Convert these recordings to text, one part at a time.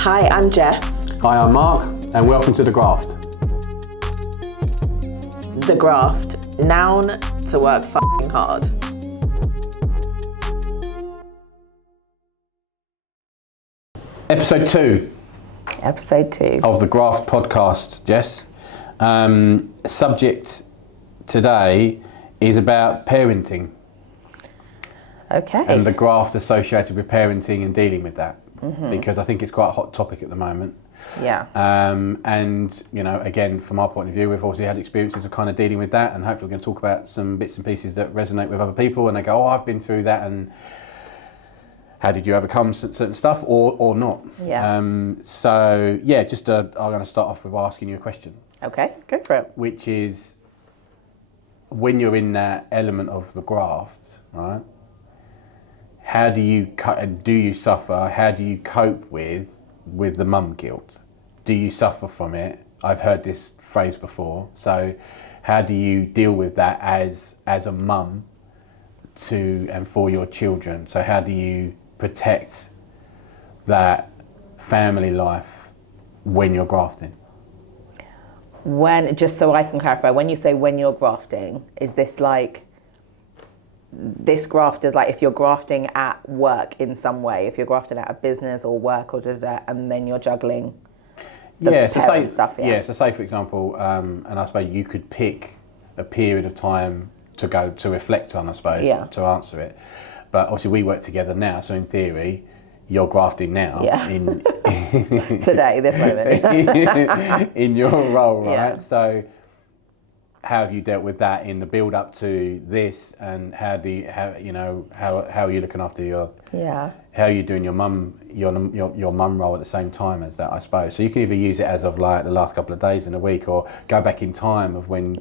Hi, I'm Jess. Hi, I'm Mark, and welcome to The Graft. The Graft, noun to work f***ing hard. Episode 2 of The Graft podcast, Jess. Subject today is about parenting. Okay. And the graft associated with parenting and dealing with that. Because I think it's quite a hot topic at the moment. Yeah. And, you know, again, from our point of view, we've obviously had experiences of kind of dealing with that, and hopefully we're going to talk about some bits and pieces that resonate with other people, and they go, oh, I've been through that, and how did you overcome certain stuff, or not? Yeah. I'm going to start off with asking you a question. Okay, go for it. Which is, when you're in that element of the graft, right? How do you suffer? How do you cope with the mum guilt? Do you suffer from it? I've heard this phrase before. So, how do you deal with that as a mum and for your children? So, how do you protect that family life when you're grafting? Just so I can clarify, when you say when you're grafting, is this like, this graft is like if you're grafting at work in some way, if you're grafting at a business or work or and then you're juggling the parent stuff? So say for example, and I suppose you could pick a period of time to reflect on, I suppose, to answer it. But obviously we work together now, so in theory, you're grafting now. Yeah. Today, this moment. in your role, right? Yeah. So how have you dealt with that in the build up to this, and how are you looking after how are you doing your mum role at the same time as that, I suppose? So you can either use it as of like the last couple of days in a week, or go back in time of when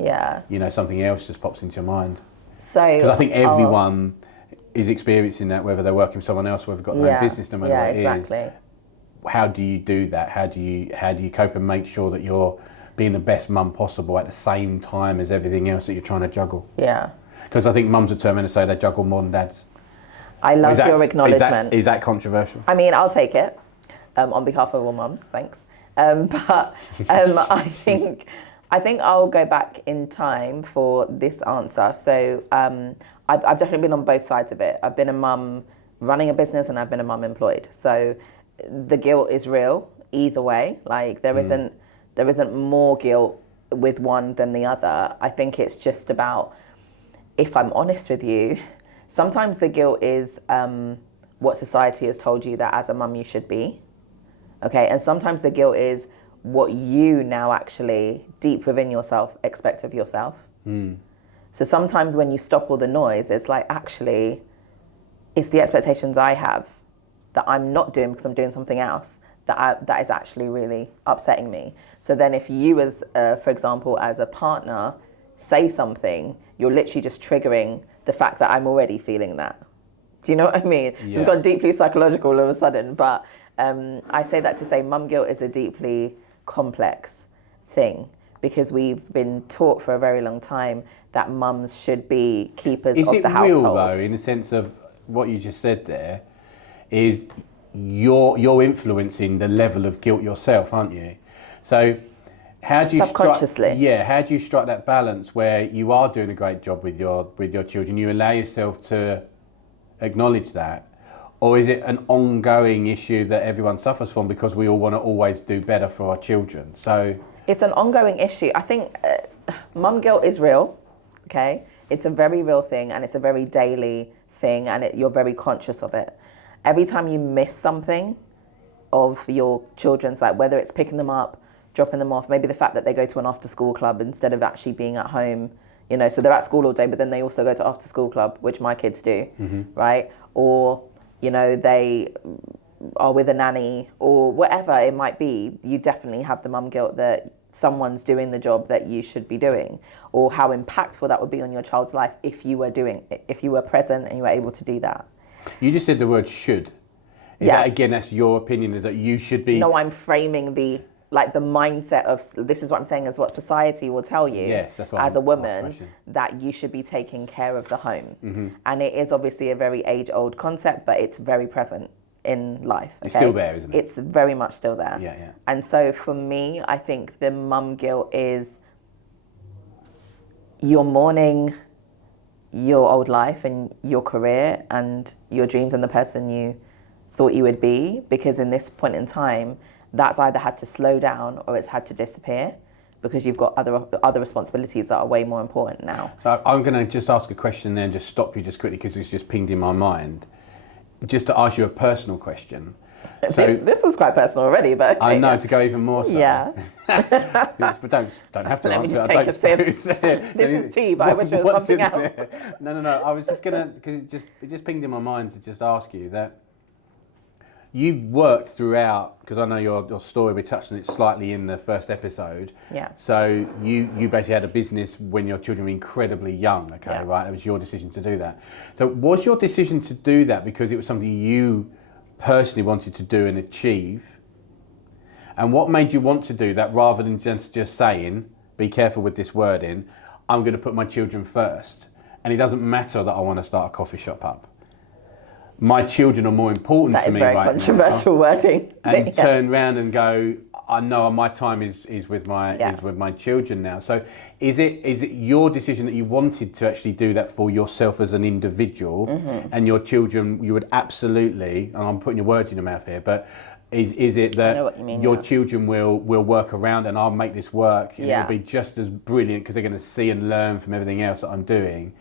something else just pops into your mind. So because I think everyone is experiencing that, whether they're working with someone else, whether they've got their own business, no matter what it is. How do you do that? How do you cope and make sure that you're being the best mum possible at the same time as everything else that you're trying to juggle? Yeah. Because I think mums are determined to say they juggle more than dads. I love your acknowledgement. Is that controversial? I mean, I'll take it on behalf of all mums, thanks. I think I'll go back in time for this answer. So I've definitely been on both sides of it. I've been a mum running a business, and I've been a mum employed. So the guilt is real either way. Like there isn't more guilt with one than the other. I think it's just about, if I'm honest with you, sometimes the guilt is what society has told you that as a mum you should be. Okay, and sometimes the guilt is what you now actually deep within yourself expect of yourself. So sometimes when you stop all the noise, it's like, actually, it's the expectations I have that I'm not doing because I'm doing something else that is actually really upsetting me. So then if you as, for example, as a partner, say something, you're literally just triggering the fact that I'm already feeling that. Do you know what I mean? Yeah. So it's gone deeply psychological all of a sudden. But I say that to say mum guilt is a deeply complex thing, because we've been taught for a very long time that mums should be keepers of the household. Is it real though, in the sense of what you just said there, is you're influencing the level of guilt yourself, aren't you? So how do you how do you strike that balance where you are doing a great job with your children, you allow yourself to acknowledge that, or is it an ongoing issue that everyone suffers from because we all want to always do better for our children? So it's an ongoing issue. I think mum guilt is real, okay? It's a very real thing, and it's a very daily thing, and you're very conscious of it. Every time you miss something of your children's, like whether it's picking them up, dropping them off, maybe the fact that they go to an after school club instead of actually being at home, so they're at school all day, but then they also go to after school club, which my kids do, right? Or, they are with a nanny or whatever it might be. You definitely have the mum guilt that someone's doing the job that you should be doing, or how impactful that would be on your child's life if you were present and you were able to do that. You just said the word should. Is that, again, that's your opinion, is that you should be... No, I'm framing the mindset of, this is what I'm saying, is what society will tell you as a woman, that you should be taking care of the home. And it is obviously a very age-old concept, but it's very present in life. Okay? It's still there, isn't it? It's very much still there. Yeah, yeah. And so for me, I think the mum guilt is you're mourning your old life and your career and your dreams and the person you thought you would be, because in this point in time, that's either had to slow down or it's had to disappear because you've got other responsibilities that are way more important now. So I'm going to just ask a question and then just stop you just quickly because it's just pinged in my mind. Just to ask you a personal question. So this was quite personal already, but okay, I know, yeah. to go even more so. Yeah. Yes, but don't have to Let me answer. just I take don't a sip. suppose. This is tea, but I wish it was What's something in else. there? No. I was just gonna, because it just pinged in my mind to just ask you that you've worked throughout, because I know your story, we touched on it slightly in the first episode. Yeah. So you basically had a business when your children were incredibly young, okay, Yeah. right? It was your decision to do that. So was your decision to do that because it was something you personally wanted to do and achieve? And what made you want to do that rather than just saying, be careful with this wording, I'm going to put my children first, and it doesn't matter that I want to start a coffee shop up. My children are more important to me right now. That is very controversial wording. And Yes. turn around and go, I know my time is with my children now. So is it your decision that you wanted to actually do that for yourself as an individual, and your children, you would absolutely, and I'm putting your words in your mouth here, but is it that your children will work around and I'll make this work and it'll be just as brilliant because they're going to see and learn from everything else that I'm doing?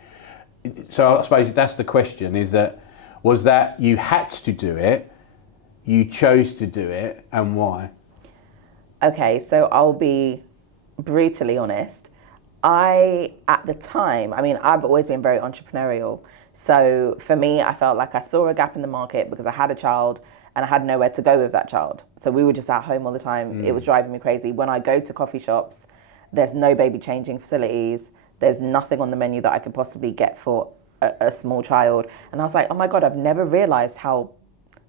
So I suppose that's the question, is that, was that you had to do it, you chose to do it, and why? Okay, so I'll be brutally honest. At the time, I mean, I've always been very entrepreneurial. So for me, I felt like I saw a gap in the market because I had a child and I had nowhere to go with that child. So we were just at home all the time. It was driving me crazy. When I go to coffee shops, there's no baby changing facilities. There's nothing on the menu that I could possibly get for a small child. And I was like, oh my God, I've never realized how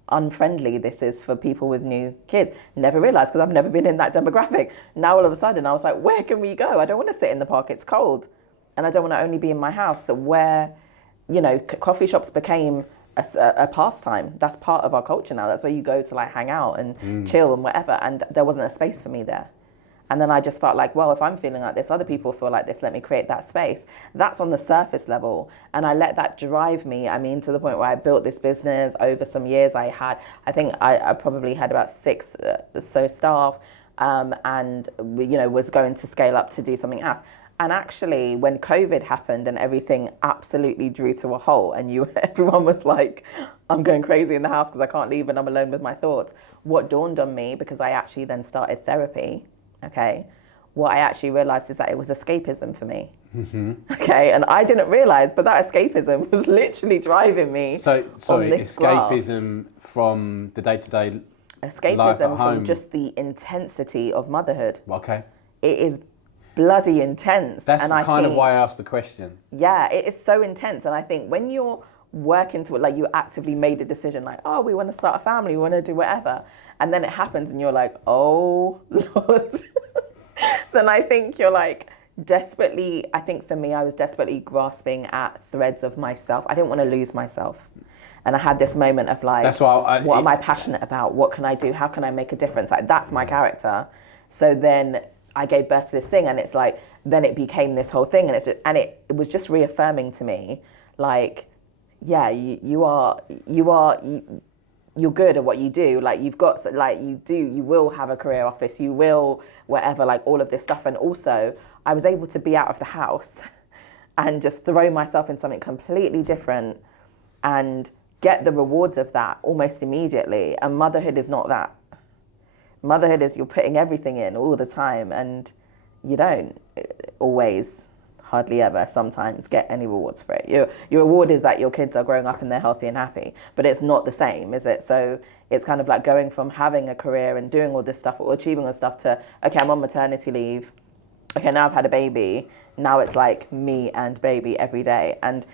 unfriendly this is for people with new kids. Never realized, because I've never been in that demographic. Now all of a sudden I was like, where can we go? I don't want to sit in the park, it's cold. And I don't want to only be in my house. So where, coffee shops became a pastime. That's part of our culture now. That's where you go to like hang out and chill and whatever. And there wasn't a space for me there. And then I just felt like, well, if I'm feeling like this, other people feel like this, let me create that space. That's on the surface level. And I let that drive me. I mean, to the point where I built this business over some years. I think I probably had about 6 staff, and was going to scale up to do something else. And actually, when COVID happened and everything absolutely drew to a halt, and everyone was like, I'm going crazy in the house because I can't leave and I'm alone with my thoughts. What dawned on me, because I actually then started therapy, okay, what I actually realized is that it was escapism for me. Okay, and I didn't realize, but that escapism was literally driving me. So, sorry, on this escapism from the day-to-day life at escapism home. from just the intensity of motherhood. Okay. It is bloody intense. That's and kind of why I asked the question. Yeah, it is so intense. And I think when you're working to it, like you actively made a decision, like, oh, we want to start a family, we want to do whatever. And then it happens and you're like, oh, Lord. Then I think you're like desperately, I think for me, I was desperately grasping at threads of myself. I didn't want to lose myself. And I had this moment of like, that's why what am I passionate about? What can I do? How can I make a difference? Like, that's my character. So then I gave birth to this thing, and it's like, then it became this whole thing, and it was just reaffirming to me, like, yeah, you're good at what you do. Like, you've got, like, you will have a career off this, you will, whatever, like all of this stuff. And also I was able to be out of the house and just throw myself in something completely different and get the rewards of that almost immediately. And motherhood is not that. Motherhood is you're putting everything in all the time, and you don't always, hardly ever, sometimes get any rewards for it. Your reward is that your kids are growing up and they're healthy and happy, but it's not the same, is it? So it's kind of like going from having a career and doing all this stuff or achieving all this stuff to, okay, I'm on maternity leave. Okay, now I've had a baby. Now it's like me and baby every day. And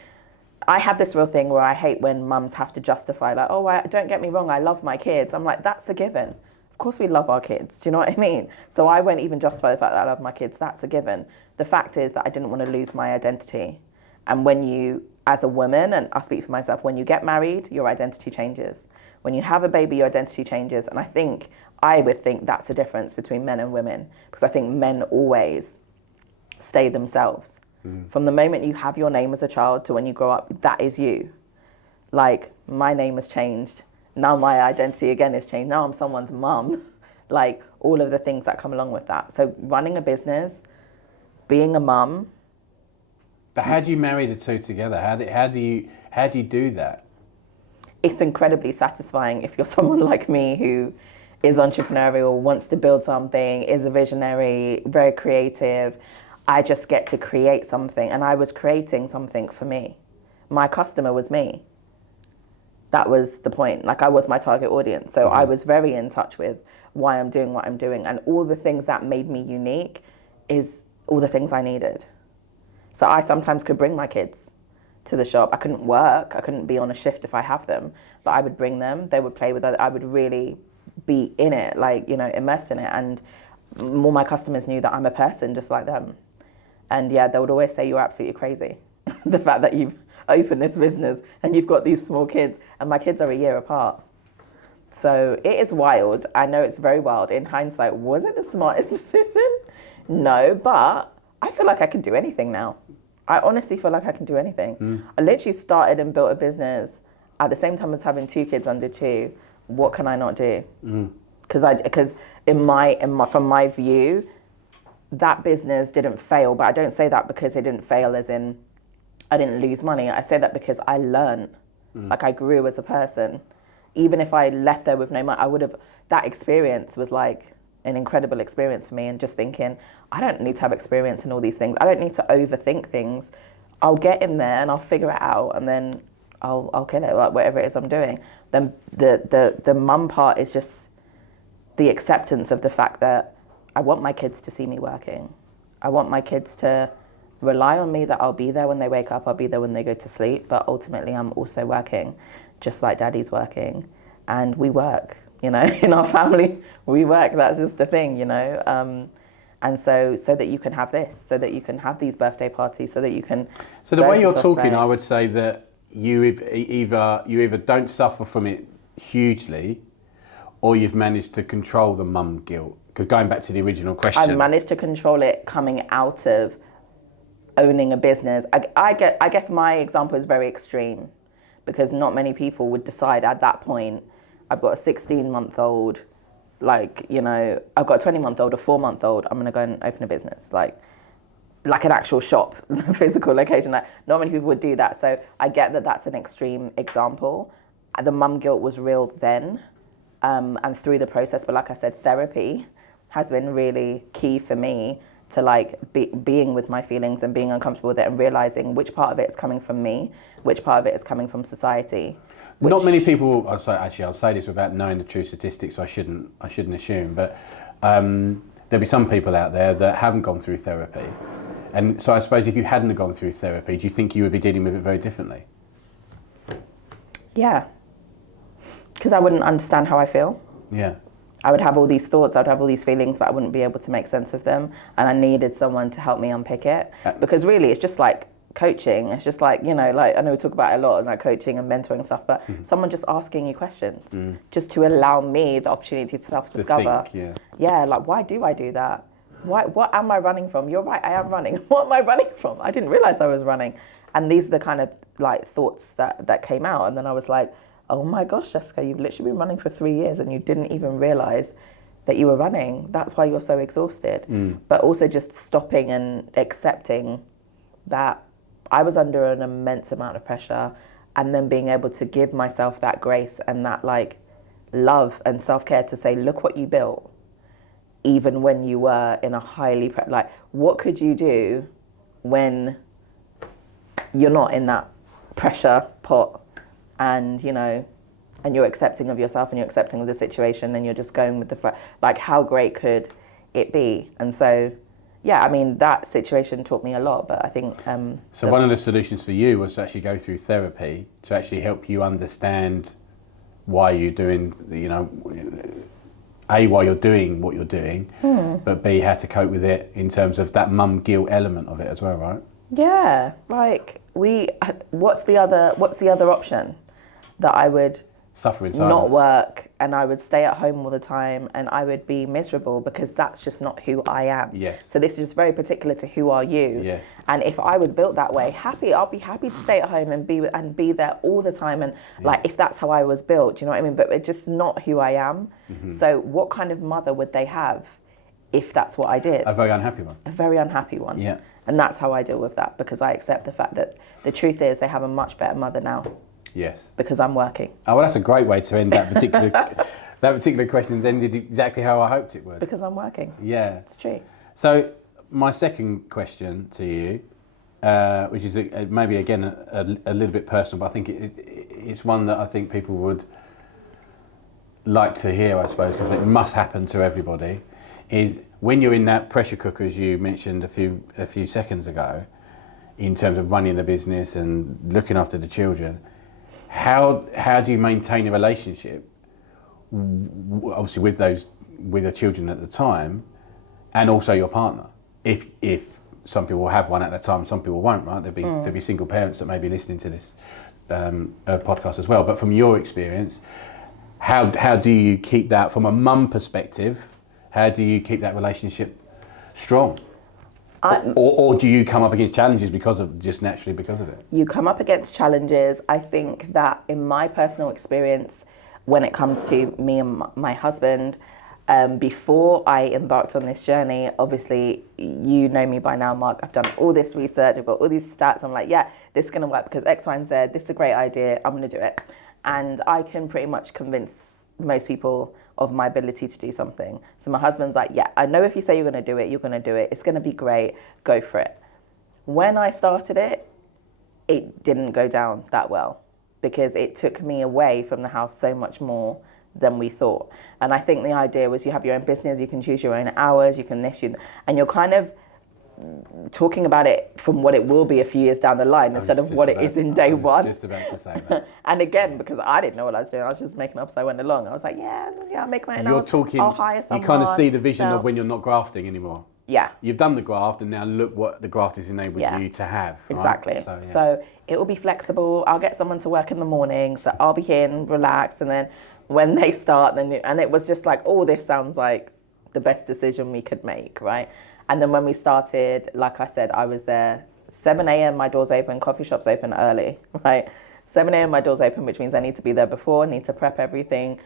I have this real thing where I hate when mums have to justify, like, oh, don't get me wrong, I love my kids. I'm like, that's a given. Of course we love our kids, do you know what I mean? So I won't even justify the fact that I love my kids, that's a given. The fact is that I didn't want to lose my identity. And when you, as a woman, and I speak for myself, when you get married, your identity changes. When you have a baby, your identity changes. And I would think that's the difference between men and women, because I think men always stay themselves. From the moment you have your name as a child to when you grow up, that is you. Like, my name has changed. Now my identity again has changed. Now I'm someone's mum. Like, all of the things that come along with that. So running a business, being a mum. But how do you marry the two together? How do you do that? It's incredibly satisfying if you're someone like me who is entrepreneurial, wants to build something, is a visionary, very creative. I just get to create something, and I was creating something for me. My customer was me. That was the point. Like, I was my target audience. So I was very in touch with why I'm doing what I'm doing, and all the things that made me unique is all the things I needed. So I sometimes could bring my kids to the shop. I couldn't work. I couldn't be on a shift if I have them, but I would bring them. They would play with it. I would really be in it, like, you know, immersed in it. And all my customers knew that I'm a person just like them. And yeah, they would always say, you're absolutely crazy. The fact that you've opened this business and you've got these small kids, and my kids are a year apart. So it is wild. I know it's very wild. In hindsight, was it the smartest decision? No, but I feel like I can do anything now. I honestly feel like I can do anything. I literally started and built a business at the same time as having 2 kids under 2. What can I not do? Because from my view, that business didn't fail. But I don't say that because it didn't fail as in I didn't lose money. I say that because I learned. Like, I grew as a person. Even if I left there with no money, that experience was like an incredible experience for me. And just thinking, I don't need to have experience in all these things. I don't need to overthink things. I'll get in there and I'll figure it out, and then I'll kill it, like whatever it is I'm doing. Then the mum part is just the acceptance of the fact that I want my kids to see me working. I want my kids to rely on me, that I'll be there when they wake up, I'll be there when they go to sleep, but ultimately I'm also working, just like Daddy's working. And we work, you know, in our family, we work, that's just the thing, you know. And so that you can have this, so that you can have these birthday parties, so that you can... So the way you're talking, I would say that you either don't suffer from it hugely, or you've managed to control the mum guilt. Because going back to the original question... I've managed to control it coming out of owning a business. I guess my example is very extreme, because not many people would decide at that point, I've got a 16-month-old, like, you know, I've got a 20-month-old, a 4-month-old, I'm going to go and open a business. Like an actual shop, physical location. Like, not many people would do that. So I get that that's an extreme example. The mum guilt was real then, and through the process. But like I said, therapy has been really key for me to like being with my feelings and being uncomfortable with it, and realizing which part of it is coming from me, which part of it is coming from society. Not many people. I'll say this without knowing the true statistics. I shouldn't assume, but there'll be some people out there that haven't gone through therapy, and so I suppose if you hadn't gone through therapy, do you think you would be dealing with it very differently? Yeah, because I wouldn't understand how I feel. Yeah. I would have all these thoughts, I would have all these feelings, but I wouldn't be able to make sense of them. And I needed someone to help me unpick it. Because really, it's just like coaching. It's just like, you know, like I know we talk about it a lot, like coaching and mentoring and stuff, but someone just asking you questions, just to allow me the opportunity to self-discover. Yeah, like, why do I do that? What am I running from? You're right, I am running. What am I running from? I didn't realize I was running. And these are the kind of like thoughts that came out. And then I was like, oh my gosh, Jessica, you've literally been running for 3 years and you didn't even realize that you were running. That's why you're so exhausted. But also just stopping and accepting that I was under an immense amount of pressure, and then being able to give myself that grace and that like love and self-care to say, look what you built, even when you were in a highly, like, what could you do when you're not in that pressure pot? And, you know, and you're accepting of yourself and you're accepting of the situation and you're just going with the flow. Like, how great could it be? And so, yeah, I mean, that situation taught me a lot, but I think... So one of the solutions for you was to actually go through therapy to actually help you understand why you're doing, you know, A, why you're doing what you're doing, but B, how to cope with it in terms of that mum guilt element of it as well, right? Yeah, like what's the other option? That I would Suffer in silence. not work and I would stay at home all the time and I would be miserable because that's just not who I am. Yes. So this is just very particular to who are you. Yes. And if I was built that way, I'll be happy to stay at home and be there all the time and like if that's how I was built, do you know what I mean? But it's just not who I am. Mm-hmm. So what kind of mother would they have if that's what I did? A very unhappy one. A very unhappy one. Yeah. And that's how I deal with that because I accept the fact that the truth is they have a much better mother now. Yes. Because I'm working. Oh, well, that's a great way to end that particular that particular question's ended exactly how I hoped it would. Because I'm working. Yeah. It's true. So my second question to you, which is maybe again a little bit personal, but I think it's one that I think people would like to hear, I suppose, because it must happen to everybody, is when you're in that pressure cooker, as you mentioned a few seconds ago, in terms of running the business and looking after the children. How do you maintain a relationship, obviously with your children at the time, and also your partner? If some people have one at that time, some people won't, right? There'll be single parents that may be listening to this podcast as well. But from your experience, how do you keep that from a mum perspective? How do you keep that relationship strong? Or do you come up against challenges naturally because of it? You come up against challenges. I think that in my personal experience, when it comes to me and my husband, before I embarked on this journey, obviously, you know me by now, Mark, I've done all this research, I've got all these stats, I'm like, yeah, this is going to work because X, Y, and Z, this is a great idea, I'm going to do it. And I can pretty much convince most people of my ability to do something. So my husband's like, yeah, I know if you say you're going to do it, you're going to do it. It's going to be great. Go for it. When I started it, it didn't go down that well because it took me away from the house so much more than we thought. And I think the idea was you have your own business, you can choose your own hours, and you're kind of talking about it from what it will be a few years down the line instead of what it is in day one. I was just about to say that. And again, because I didn't know what I was doing, I was just making up as I went along. I was like, yeah, I'll make my own hours. I'll hire someone. You kind of see the vision of when you're not grafting anymore. Yeah. You've done the graft and now look what the graft has enabled you to have. Right? Exactly. So it will be flexible. I'll get someone to work in the morning, so I'll be here and relaxed, and then when they start, and it was just like, oh, this sounds like the best decision we could make, right? And then when we started, like I said, I was there 7 a.m. my doors open, coffee shops open early, right? 7 a.m. my doors open, which means I need to be there before, need to prep everything.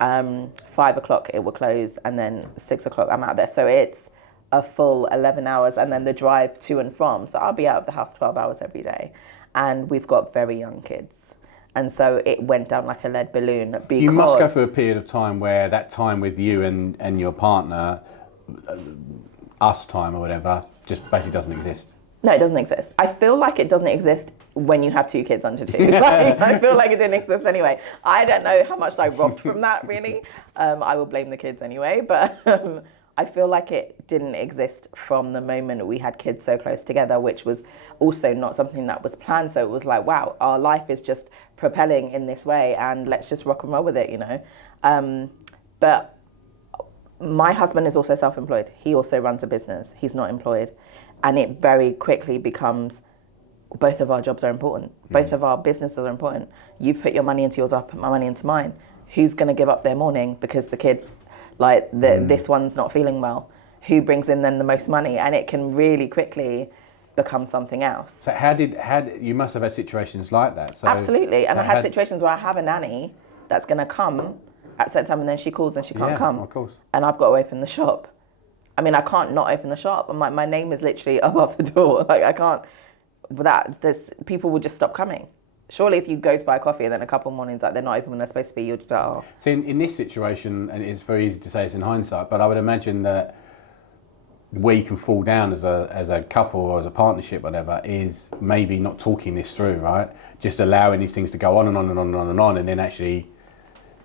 5 o'clock it will close, and then 6 o'clock I'm out there. So it's a full 11 hours, and then the drive to and from. So I'll be out of the house 12 hours every day. And we've got very young kids. And so it went down like a lead balloon. Because you must go through a period of time where that time with you and your partner, us time or whatever, just basically doesn't exist. No, it doesn't exist. I feel like it doesn't exist when you have 2 kids under 2. Like, I feel like it didn't exist anyway. I don't know how much I robbed from that, really. I will blame the kids anyway, but I feel like it didn't exist from the moment we had kids so close together, which was also not something that was planned. So it was like, wow, our life is just propelling in this way, and let's just rock and roll with it, you know. But my husband is also self-employed. He also runs a business. He's not employed. And it very quickly becomes, both of our jobs are important. Both of our businesses are important. You've put your money into yours, I'll put my money into mine. Who's going to give up their morning because the kid, this one's not feeling well? Who brings in then the most money? And it can really quickly become something else. So how did you must have had situations like that? So absolutely. And I had situations where I have a nanny that's going to come at a certain time, and then she calls and she can't come. Of course. And I've got to open the shop. I mean, I can't not open the shop. And my name is literally above the door. Like, I can't, people will just stop coming. Surely if you go to buy coffee and then a couple of mornings like they're not open when they're supposed to be, you'll just be like, oh. So in this situation, and it's very easy to say this in hindsight, but I would imagine that where you can fall down as a couple or as a partnership, whatever, is maybe not talking this through, right? Just allowing these things to go on and on and on and on and on, and then actually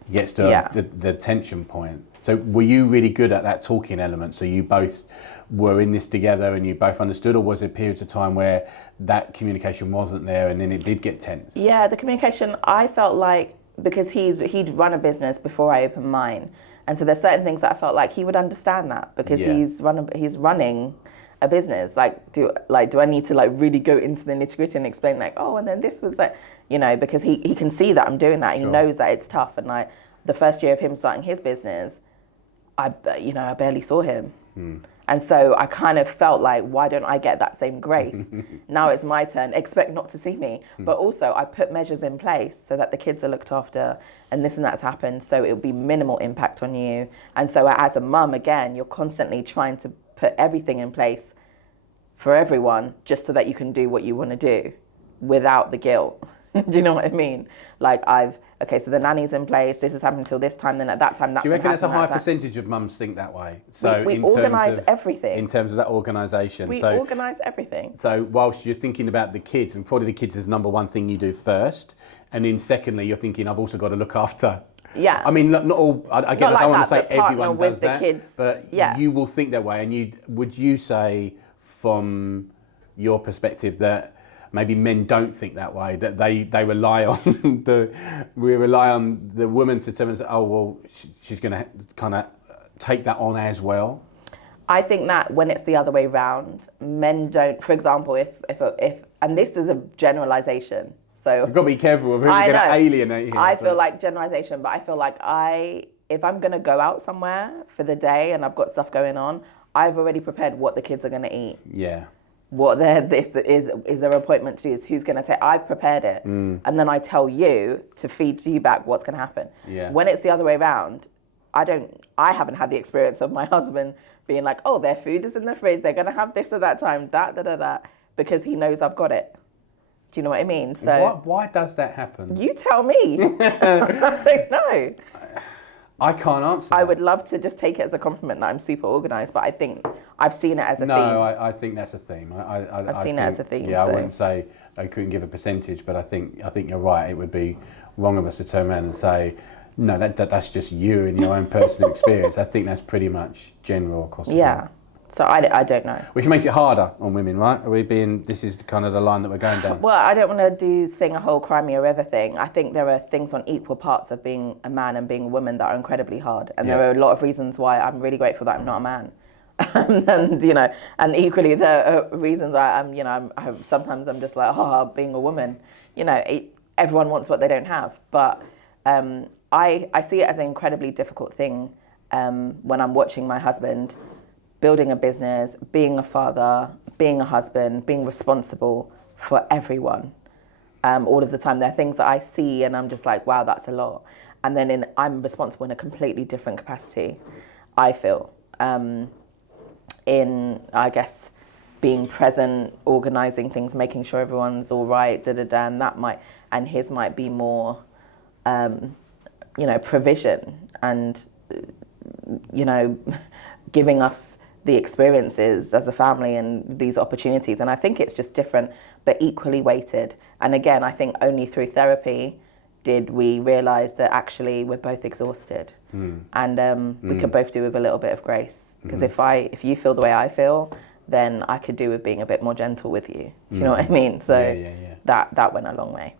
gets to the tension point. So were you really good at that talking element? So you both were in this together and you both understood, or was there periods of time where that communication wasn't there and then it did get tense? Yeah, the communication, I felt like, because he'd run a business before I opened mine. And so there's certain things that I felt like he would understand that because he's running a business? Like, do I need to like really go into the nitty gritty and explain like, oh, and then this was like, you know, because he can see that I'm doing that. He knows that it's tough. And like the first year of him starting his business, I barely saw him. And so I kind of felt like, why don't I get that same grace? Now it's my turn. Expect not to see me. But also I put measures in place so that the kids are looked after and this and that's happened. So it'll be minimal impact on you. And so as a mum, again, you're constantly trying to put everything in place for everyone just so that you can do what you want to do without the guilt. Do you know what I mean? Like so the nanny's in place, this is happening until this time, then at that time, that's Do you reckon it's a high time. percentage of mums think that way? So we organise everything. In terms of that organisation. We organise everything. So whilst you're thinking about the kids, and probably the kids is the number one thing you do first, and then secondly, you're thinking, I've also got to look after. Yeah. I mean, not all, again, I don't want to say everyone does that, kids, but you will think that way. And would you say from your perspective that maybe men don't think that way, that they rely on the woman to tell them, oh well, she's going to kind of take that on as well? I think that when it's the other way round, men don't. For example, if and this is a generalization, so you've got to be careful of who's going to alienate here. I feel like generalization, but I feel like if I'm going to go out somewhere for the day and I've got stuff going on, I've already prepared what the kids are going to eat. Yeah. What this is their appointment to, is who's going to take. I've prepared it, and then I tell you to feed you back what's going to happen. Yeah. When it's the other way around, I haven't had the experience of my husband being like, oh, their food is in the fridge, they're going to have this at that time, that, because he knows I've got it. Do you know what I mean? So why does that happen? You tell me. I don't know. I can't answer that. I would love to just take it as a compliment that I'm super organised, but I think I've seen it as a theme. No, I think that's a theme. I've seen it as a theme. Yeah, so. I wouldn't say I couldn't give a percentage, but I think you're right. It would be wrong of us to turn around and say, no, that's just you and your own personal experience. I think that's pretty much general across the board. Yeah. So I don't know. Which makes it harder on women, right? This is kind of the line that we're going down. Well, I don't want to sing a whole cry me a river thing. I think there are things on equal parts of being a man and being a woman that are incredibly hard. And there are a lot of reasons why I'm really grateful that I'm not a man. and equally there are reasons sometimes I'm just like, being a woman. Everyone wants what they don't have. But I see it as an incredibly difficult thing when I'm watching my husband building a business, being a father, being a husband, being responsible for everyone. All of the time, there are things that I see and I'm just like, wow, that's a lot. And then I'm responsible in a completely different capacity, I feel. In, I guess, being present, organising things, making sure everyone's all right, and his might be more, provision and, giving us the experiences as a family and these opportunities. And I think it's just different, but equally weighted. And again, I think only through therapy did we realise that actually we're both exhausted. And we could both do with a little bit of grace. Because if you feel the way I feel, then I could do with being a bit more gentle with you. Do you know what I mean? So that went a long way.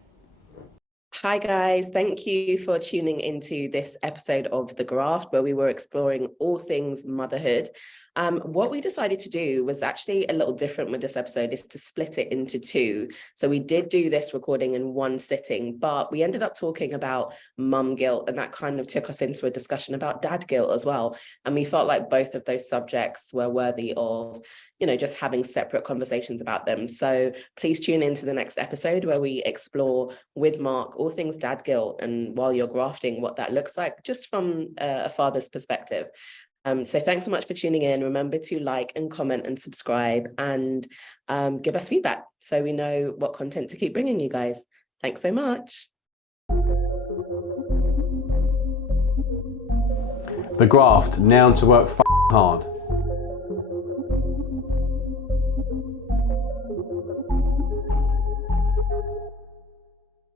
Hi guys, thank you for tuning into this episode of The Graft, where we were exploring all things motherhood. What we decided to do was actually a little different with this episode, is to split it into two. So we did do this recording in one sitting, but we ended up talking about mum guilt, and that kind of took us into a discussion about dad guilt as well. And we felt like both of those subjects were worthy of, just having separate conversations about them. So please tune into the next episode where we explore with Mark all things dad guilt, and while you're grafting, what that looks like just from a father's perspective. So thanks so much for tuning in. Remember to like and comment and subscribe, and give us feedback so we know what content to keep bringing you guys. Thanks so much. The Graft, noun to work hard.